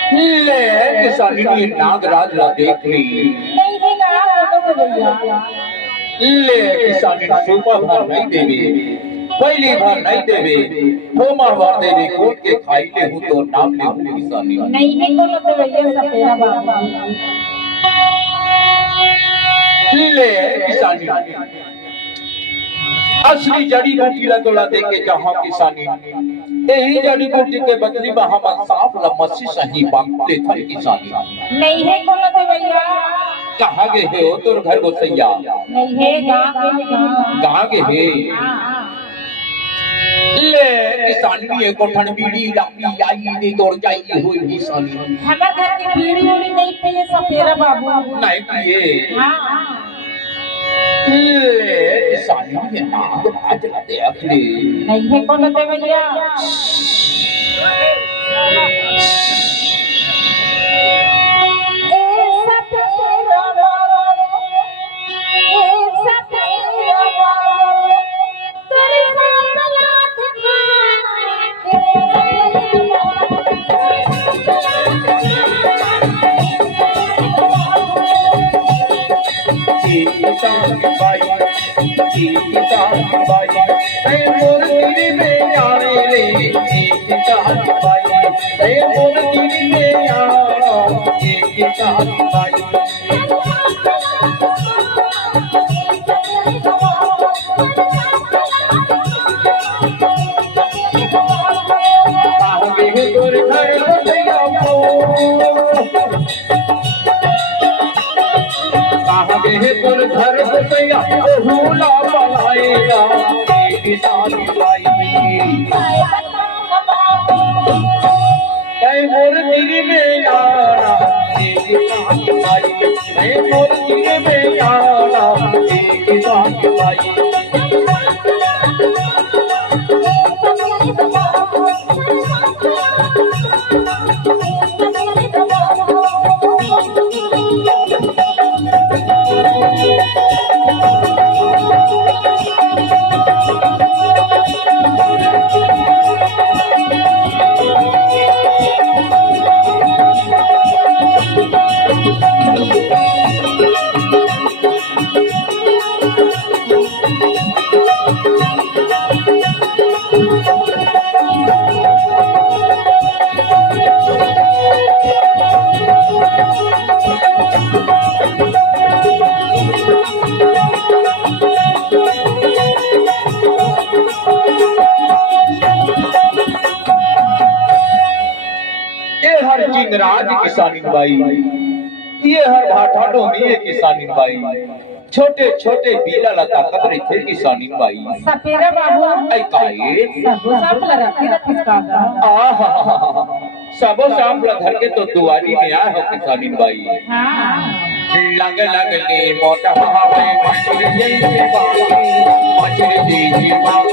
किसानी नागराज ला देख ली ले किसानी सुबह भर नहीं देवे पहली भर नहीं देवे होमा भर देवे कोट के खाई ले हूं तो नाम ले हूं किसानी नहीं है कोनो तो भैया सपेरा बाबा ले किसानी असली जड़ी बूटी ला तोड़ा देके जहां किसानी यही जड़ी बूटी के बदली में हम साफ लमसी सही बांटते थे किसानी नहीं है कोनो तो भैया कहां गए हो तोर घर गोसैया नहीं है कहां गए हे ले किसानी ये कोठन बीड़ी लंबी आई दी तोड़ जाई हुई किसानी हमार घर की बीड़ी उड़ी नहीं पिए सपेरा बाबू नहीं पिए हां किसानी ये नाग राज ला देख ले नहीं है कोनो तो भैया राज किसानी बाई ये हर भाटा डोंगी किसानी बाई छोटे छोटे बीला लता कतरे थे किसानी बाई सपेरा बाबू आई काए सब लड़ती रखी का आहा सबो शाम धर के तो दुआरी में आए हो किसानी बाई हां लग लग ले मोटा हवे मछली जैसे बाई मछली जी बाई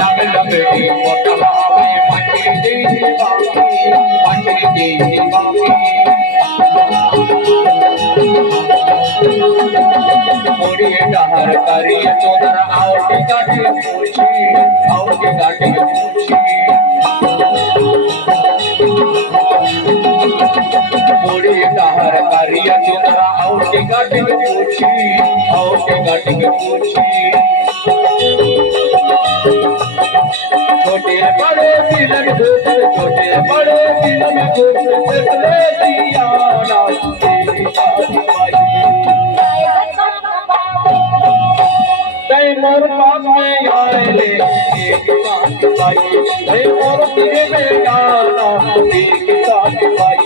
लग लग ले मोटा हवे मछली जैसे बाई मछली जी बाई मोरी डहर करी तोरा आओ के गाड़ी पूछी आओ के गाड़ी पूछी मोरी डहर करिया चुनरा और के गाटिक पूछी छोटे बड़े दिल में घुस छोटे बड़े दिल में घुस ले दिया ना मोर पास में आए ले एक साथ भाई मोर तेरे में गाना एक साथ भाई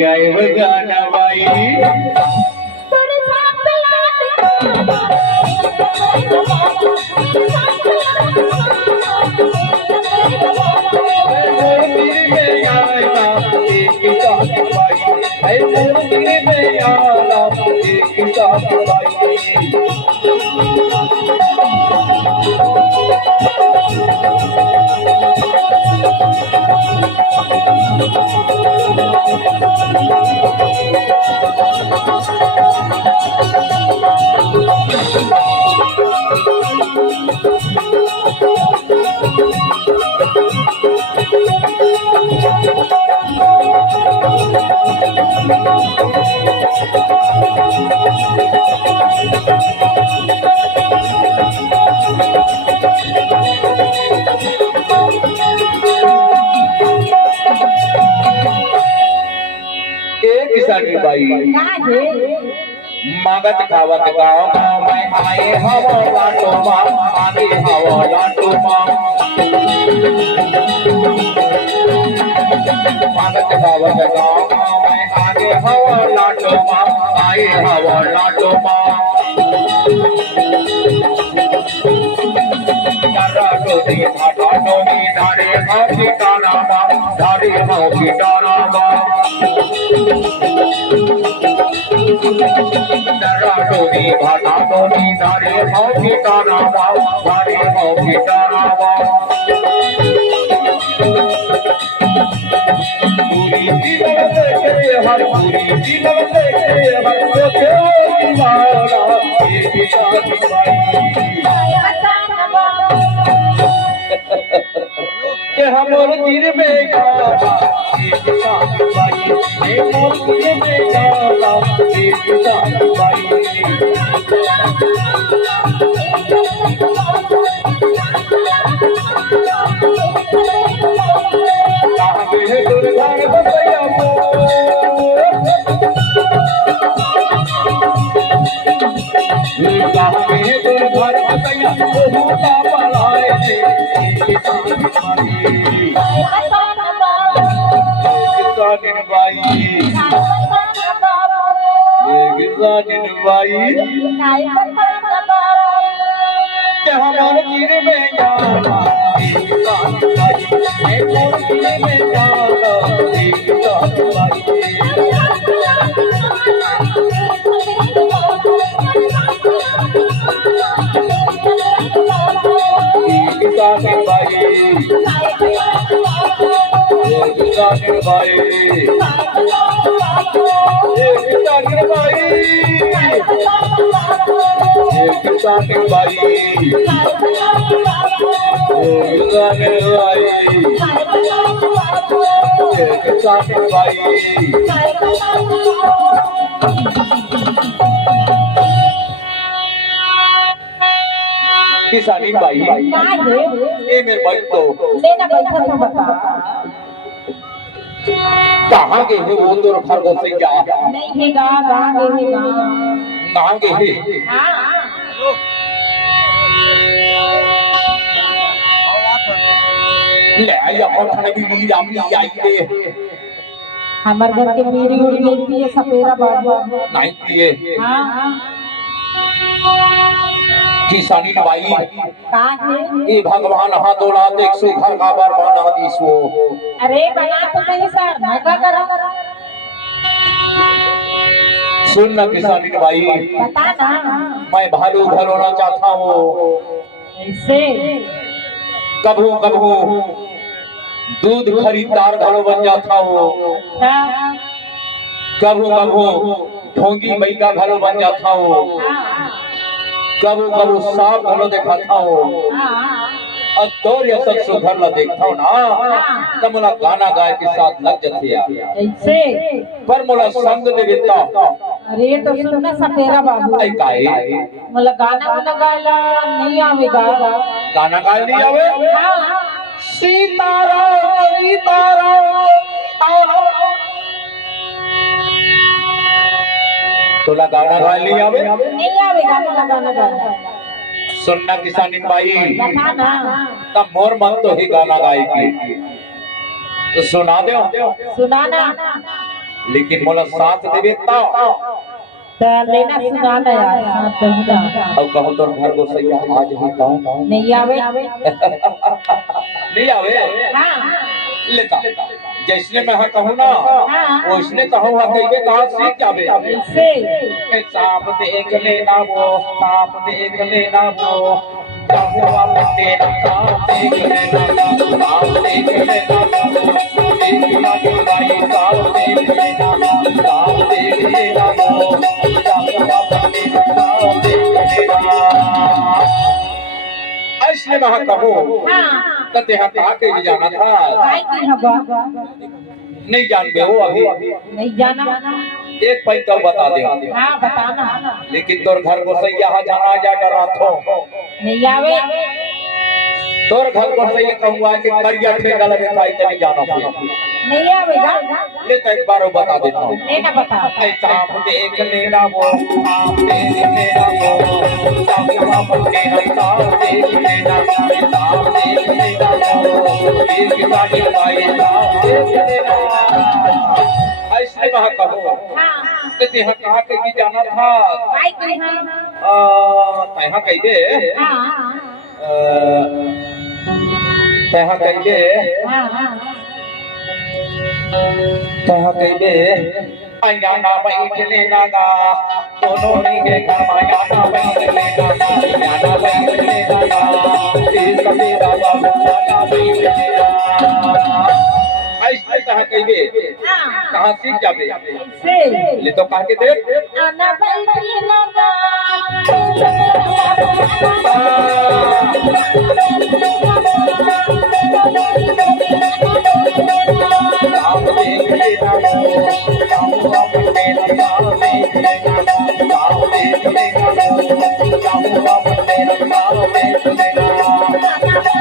गायब गाना बाई मागत खावत गाँव गाँव में आए हवा लाटो माँ आगे हवा लाटो माँ मागत खावत गाँव गाँव में आगे हवा लाटो माँ आए हवा लाटो माँ डोनी भाटा डोनी धारे हाथ की डाना माँ धारे हाथ की डाना माँ डोनी भाटा डोनी धारे हाथ की डाना माँ धारे हाथ की डाना माँ पूरी जीवन देखे हर पूरी जीवन देखे हर को क्यों मारा ये पिता के हमर तीर में गाना एक साथ बाई ए मोर तीर में गाना एक साथ बाई काहे है दुर्गान बसैया मो काहे है दुर्गान बसैया बहुता पलाए रे हमारे तीर में जाना एक साथ बाई मोर तीर में जाना एक साथ बाई किसानी बाई किसानी बाई किसानी बाई किसानी बाई किसानी बाई किसानी बाई क्या है ये मेरे भाई तो लेना बैठा तो बता कहाँ गए हैं वो तो खरगोश से क्या नहीं है गा गा है गा कहाँ गए हैं हाँ ले या और खाने भी ली जाम ली आई दे हमारे घर के मेरी उड़ी लेती है सपेरा बाबू नहीं किए हाँ हाँ किसानी बाई का है ये भगवान हाथों लाते 100 घर का बार बना दीसो अरे बना तो सही सर मैं क्या करूँ सुन ना किसानी बाई बता ना मैं भालू घर होना चाहता हूँ ऐसे कभू कभू दूध खरीदार घरों बन जाता हूँ अच्छा कभू कभू ढोंगी मई का घरों बन जाता हूँ कभू कभू सांप घरों दिखाता हूँ और दौर या सब सुधर ला देखता हूँ ना तब मोला गाना गाय के साथ लग जाते यार ऐसे पर मोला संग दे देता अरे तो सुनना सपेरा बाबू आई गाए मतलब गाना वाना गाला नहीं आवेगा गाना गाय नहीं आवे हाँ सीताराम सीताराम तोला गाना गाय नहीं आवे नहीं आवेगा मतलब गाना गाना सुनना किसानी बाई बता ना तब मोर मन तो ही गाना गाएगी तो सुना दो सुनाना लेकिन मोला साथ देवे ता तो लेना सुनाना यार साथ दहना अब कहो तो घर को सही आज ही कहूं नहीं आवे नहीं आवे हाँ लेता जैसने मैं हाँ कहूँ ना वैसने कहूँ हाँ कहिए कहाँ सीख जावे ऐसे सांप देख लेना वो सांप देख लेना वो जाहुआ पट्टे सांप देख लेना सांप देख लेना देखना जो भाई सांप देख लेना सांप देख लेना वो जाहुआ पट्टे सांप देख लेना ऐसने वहाँ कहो हाँ कते हाँ ताके भी जाना था काय की हवा नहीं जान गए हो अभी नहीं जाना एक पै तो बता दे हाँ बताना लेकिन तोर घर को सही यहाँ जाना जा डरा थो नहीं आवे तोर घर को सही कहूँगा कि करिया ठेका लगे खाई तो नहीं जाना फिर नहीं आवेगा ले तो एक बार वो बता देता हूँ लेना बता ऐ सांप देख लेना वो सांप देख लेना वो सांप पट्टे सांप देख लेना सांप देख लेना वो एक साड़ी भाई सांप देख लेना ऐसे वहाँ कहो हाँ तो तेहा कहा के की जाना था काय की हाँ तेहा कह दे हाँ तेहा कह दे हाँ हाँ तेहा कह दे आया ना बैठ लेना गा दोनों नहीं है आया ना बैठ लेना आया ना बैठ लेना गा इस मेरा बाबू ना बैठ लेना ऐसे कहा कह दे कहाँ सीख जावे से ले तो कहा के दे आना बैठी लगा सांप देख लेना वो जाहुआ पट्टे सांप देख लेना सांप देख लेना वो जाहुआ पट्टे सांप देख लेना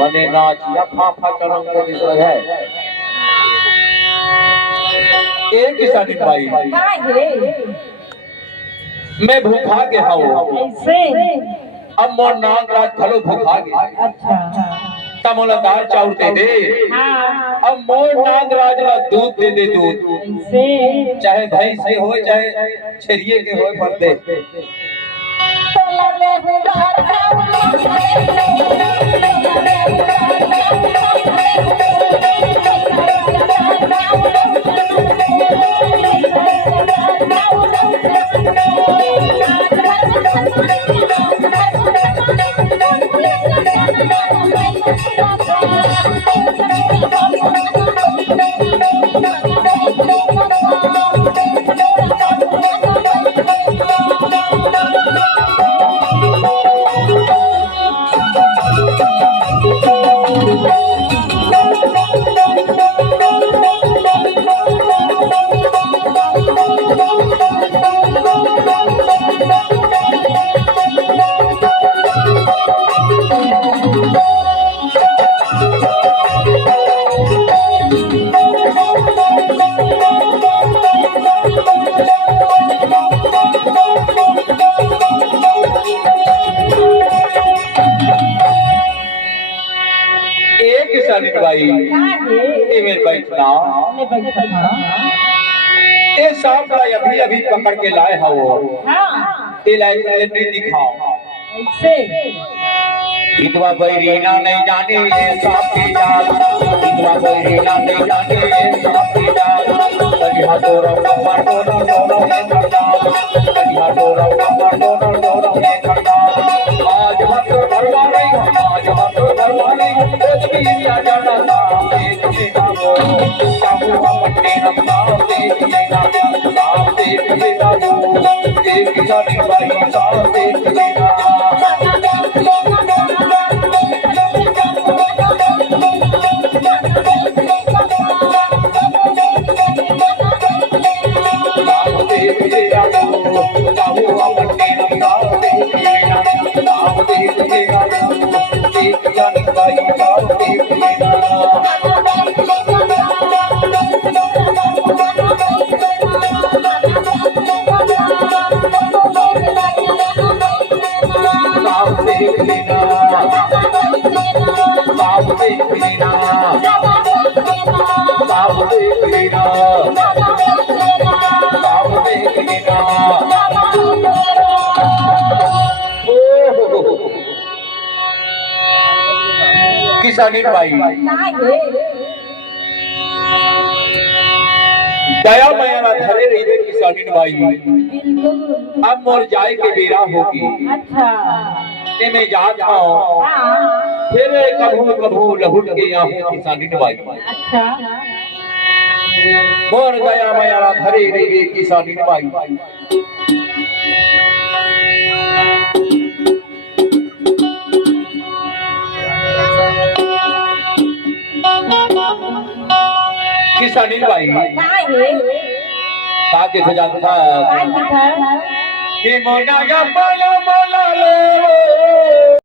बने नाच या फाफा चलन के विषय है। एक किसान भाई मैं भूखा के हूँ ऐसे अब मोर नाग राज खलो भूखा गया। अच्छा तमोला दाल चाउर दे दे। हाँ अब मोर नाग राज ला दूध दे दे दूध ऐसे चाहे भैंस से हो चाहे छेरिए के हो पर दे। भाई ये मेरे बैठना ये सांप का अभी अभी पकड़ के लाए हो ये लाइट नहीं दिखाओ ऐसे इतवा बैरीना नहीं जाने ये सांप की जान इतवा बैरीना नहीं जाने ये सांप की जान कलिया तोरा टोरा ये करना कलिया तोरा ये करना आज हम तो भरवा नहीं आज हम तो भरवा नहीं कुछ भी नहीं जाना था देखने का वो साहू पट्टी रखना देखने का नाम देखने का वो एक जानी भाई साहब देखने का किसानी भाई दया मैया धरे रही रे किसानी भाई अब मोर जाए के बेरा होगी अच्छा ते मैं जात हूँ फिर कभू कभू लहुट के यहाँ हूँ किसानी भाई अच्छा मोर दया मैया धरे रही रे किसानी भाई किसानी भाई ताकि खजाना था कि मोना का बोलो बोलो ले